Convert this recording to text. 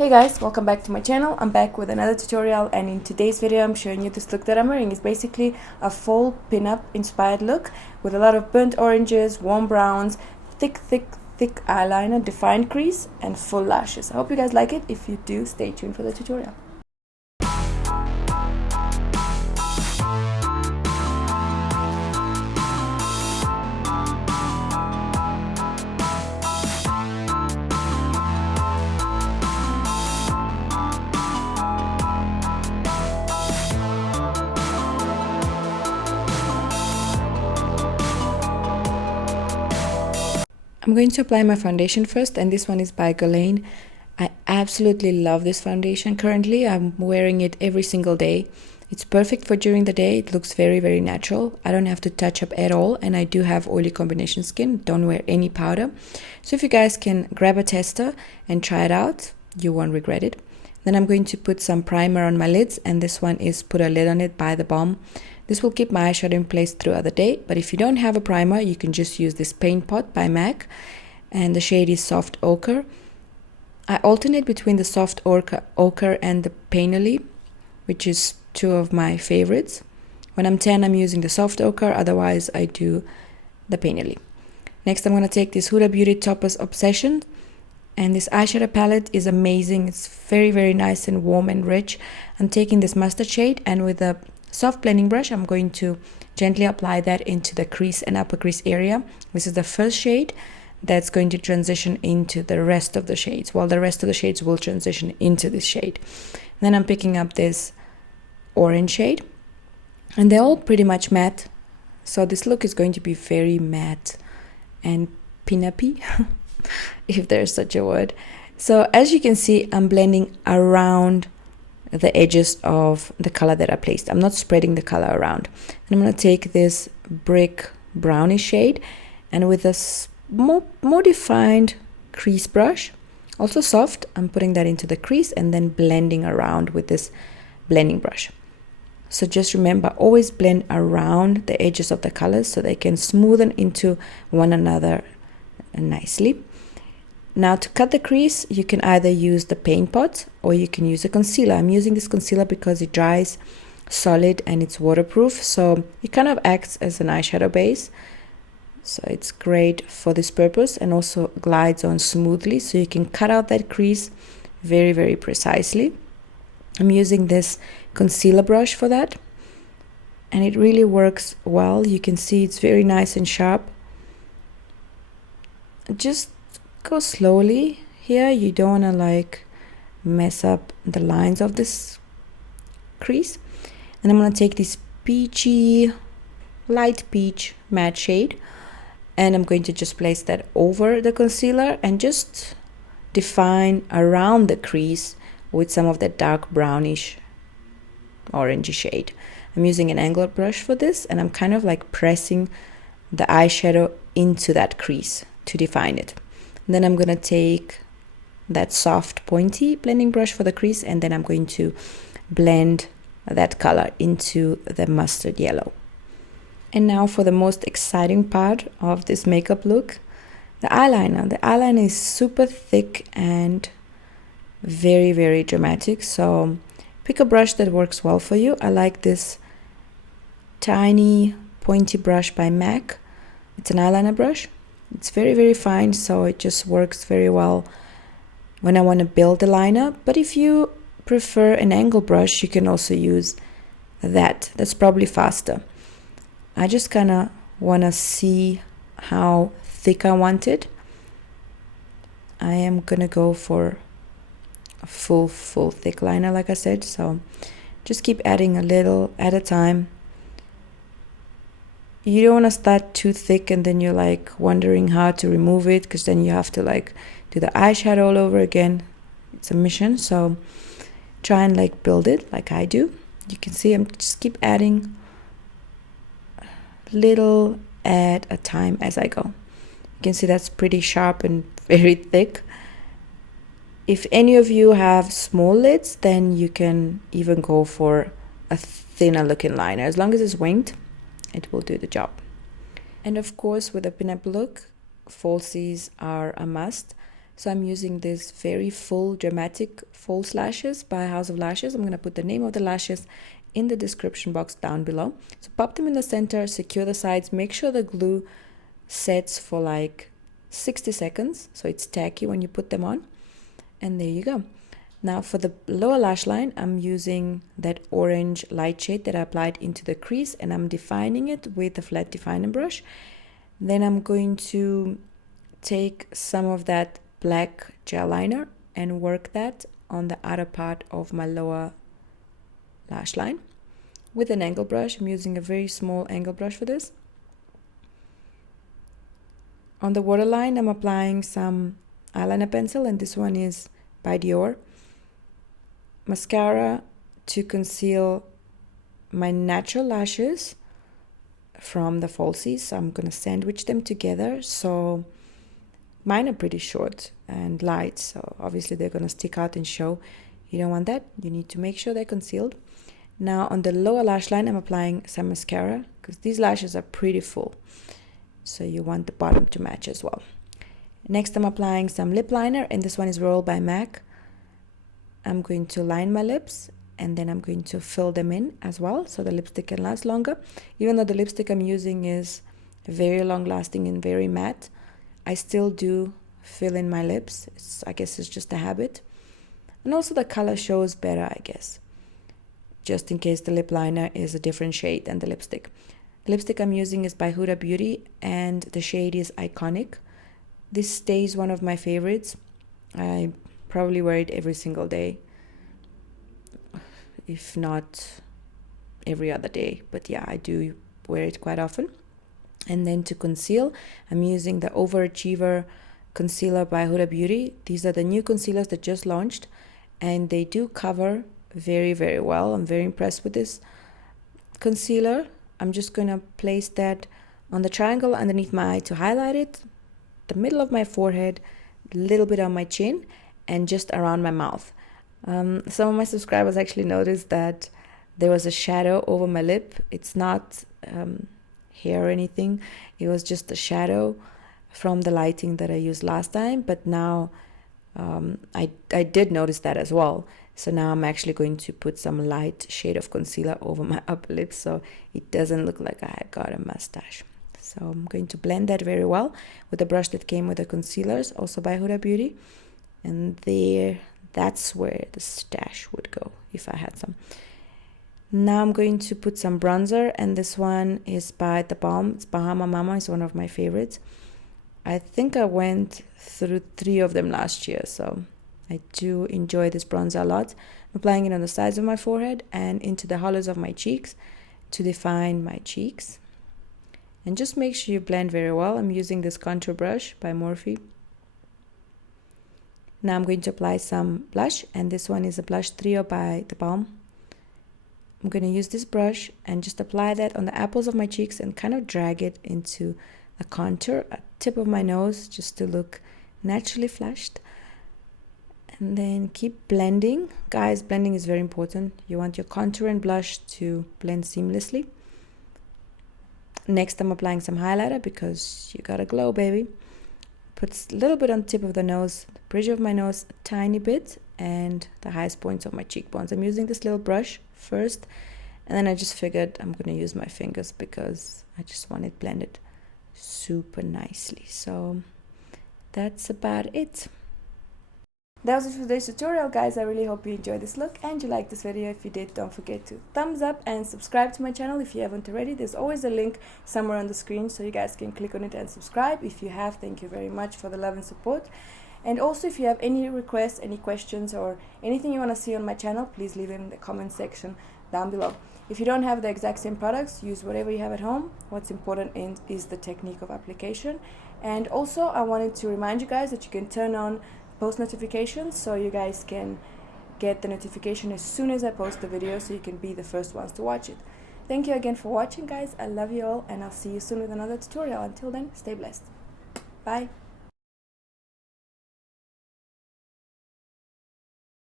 Hey guys, welcome back to my channel. I'm back with another tutorial, and in today's video I'm showing you this look that I'm wearing. It's basically a full pin-up inspired look with a lot of burnt oranges, warm browns, thick eyeliner, defined crease, and full lashes. I hope you guys like it. If you do, stay tuned for the tutorial. I'm going to apply my foundation first, and this one is by GUERLAIN. I absolutely love this foundation. Currently, I'm wearing it every single day. It's perfect for during the day. It looks very natural. I don't have to touch up at all, and I do have oily combination skin. Don't wear any powder. So if you guys can grab a tester and try it out, you won't regret it. Then I'm going to put some primer on my lids, and this one is Put a Lid on It by the BALM. This will keep my eyeshadow in place throughout the day, but if you don't have a primer, you can just use this paint pot by MAC, and the shade is Soft Ochre. I alternate between the Soft Ochre and the Painterly, which is two of my favorites. When I'm tan, I'm using the Soft Ochre, otherwise I do the Painterly. Next, I'm going to take this Huda Beauty Topaz Obsession, and this eyeshadow palette is amazing. It's very nice and warm and rich. I'm taking this mustard shade, and with a soft blending brush, I'm going to gently apply that into the crease and upper crease area. This is the first shade that's going to transition into the rest of the shades, while the rest of the shades will transition into this shade. Then I'm picking up this orange shade, and they're all pretty much matte, so this look is going to be very matte and pinup-y, if there's such a word. So as you can see, I'm blending around the edges of the color that I placed. I'm not spreading the color around. And I'm going to take this brick brownish shade, and with a more defined crease brush, also soft, I'm putting that into the crease and then blending around with this blending brush. So just remember, always blend around the edges of the colors so they can smoothen into one another nicely. Now to cut the crease, you can either use the paint pot or you can use a concealer. I'm using this concealer because it dries solid and it's waterproof, so it kind of acts as an eyeshadow base. So it's great for this purpose, and also glides on smoothly, so you can cut out that crease very precisely. I'm using this concealer brush for that, and it really works well. You can see it's very nice and sharp. Just go slowly here. You don't want to like mess up the lines of this crease. And I'm going to take this peachy, light peach matte shade, and I'm going to just place that over the concealer and just define around the crease with some of that dark brownish orangey shade. I'm using an angled brush for this, and I'm kind of like pressing the eyeshadow into that crease to define it. And then I'm going to take that soft pointy blending brush for the crease, and then I'm going to blend that color into the mustard yellow. And now for the most exciting part of this makeup look, the eyeliner. The eyeliner is super thick and very dramatic, so pick a brush that works well for you. I like this tiny pointy brush by MAC. It's an eyeliner brush. It's very fine, so it just works very well when I want to build the liner. But if you prefer an angle brush, you can also use that. That's probably faster. I just kind of want to see how thick I want it. I am gonna go for a full thick liner, like I said, so just keep adding a little at a time. You don't want to start too thick and then you're like wondering how to remove it, because then you have to like do the eyeshadow all over again. It's a mission, so try and like build it like I do. You can see I'm just keep adding little at a time as I go. You can see that's pretty sharp and very thick. If any of you have small lids, then you can even go for a thinner looking liner. As long as it's winged, it will do the job. And of course, with a pinup look, falsies are a must. So I'm using this very full dramatic false lashes by House of Lashes. I'm going to put the name of the lashes in the description box down below. So pop them in the center, secure the sides, make sure the glue sets for like 60 seconds so it's tacky when you put them on, and there you go. Now for the lower lash line, I'm using that orange light shade that I applied into the crease, and I'm defining it with a flat defining brush. Then I'm going to take some of that black gel liner and work that on the outer part of my lower lash line with an angle brush. I'm using a very small angle brush for this. On the waterline, I'm applying some eyeliner pencil, and this one is by Dior. Mascara to conceal my natural lashes from the falsies. So I'm going to sandwich them together. So mine are pretty short and light, so obviously they're going to stick out and show. You don't want that. You need to make sure they're concealed. Now on the lower lash line, I'm applying some mascara because these lashes are pretty full. So you want the bottom to match as well. Next, I'm applying some lip liner, and this one is WHIRL by MAC. I'm going to line my lips, and then I'm going to fill them in as well so the lipstick can last longer. Even though the lipstick I'm using is very long lasting and very matte, I still do fill in my lips. I guess it's just a habit. And also the color shows better, I guess, just in case the lip liner is a different shade than the lipstick. The lipstick I'm using is by Huda Beauty, and the shade is Iconic. This stays one of my favorites. I probably wear it every single day, if not every other day, but yeah, I do wear it quite often. And then to conceal, I'm using the Overachiever concealer by Huda Beauty. These are the new concealers that just launched, and they do cover very, very well. I'm very impressed with this concealer. I'm just going to place that on the triangle underneath my eye to highlight it, the middle of my forehead, a little bit on my chin, and just around my mouth. Some of my subscribers actually noticed that there was a shadow over my lip. It's not hair or anything. It was just a shadow from the lighting that I used last time, but now I did notice that as well. So now I'm actually going to put some light shade of concealer over my upper lip so it doesn't look like I got a mustache. So I'm going to blend that very well with the brush that came with the concealers, also by Huda Beauty. And that's where the stash would go if I had some. Now I'm going to put some bronzer, and this one is by the BALM. It's Bahama. It's one of my favorites. I think I went through 3 of them last year, so I do enjoy this bronzer a lot. I'm applying it on the sides of my forehead and into the hollows of my cheeks to define my cheeks. And just make sure you blend very well. I'm using this contour brush by Morphe. Now I'm going to apply some blush, and this one is a blush trio by the BALM. I'm going to use this brush and just apply that on the apples of my cheeks and kind of drag it into a contour at the tip of my nose just to look naturally flushed. And then keep blending. Guys, blending is very important. You want your contour and blush to blend seamlessly. Next, I'm applying some highlighter because you gotta glow, baby. Put a little bit on the tip of the nose, the bridge of my nose, a tiny bit, and the highest points of my cheekbones. I'm using this little brush first, and then I just figured I'm gonna use my fingers because I just want it blended super nicely. So that's about it. That was it for today's tutorial, guys. I really hope you enjoyed this look and you liked this video. If you did, don't forget to thumbs up and subscribe to my channel if you haven't already. There's always a link somewhere on the screen so you guys can click on it and subscribe. If you have, thank you very much for the love and support. And also, if you have any requests, any questions, or anything you want to see on my channel, please leave it in the comment section down below. If you don't have the exact same products, use whatever you have at home. What's important is the technique of application. And also, I wanted to remind you guys that you can turn on post notifications so you guys can get the notification as soon as I post the video, so you can be the first ones to watch it. Thank you again for watching, guys. I love you all, and I'll see you soon with another tutorial. Until then, stay blessed. Bye.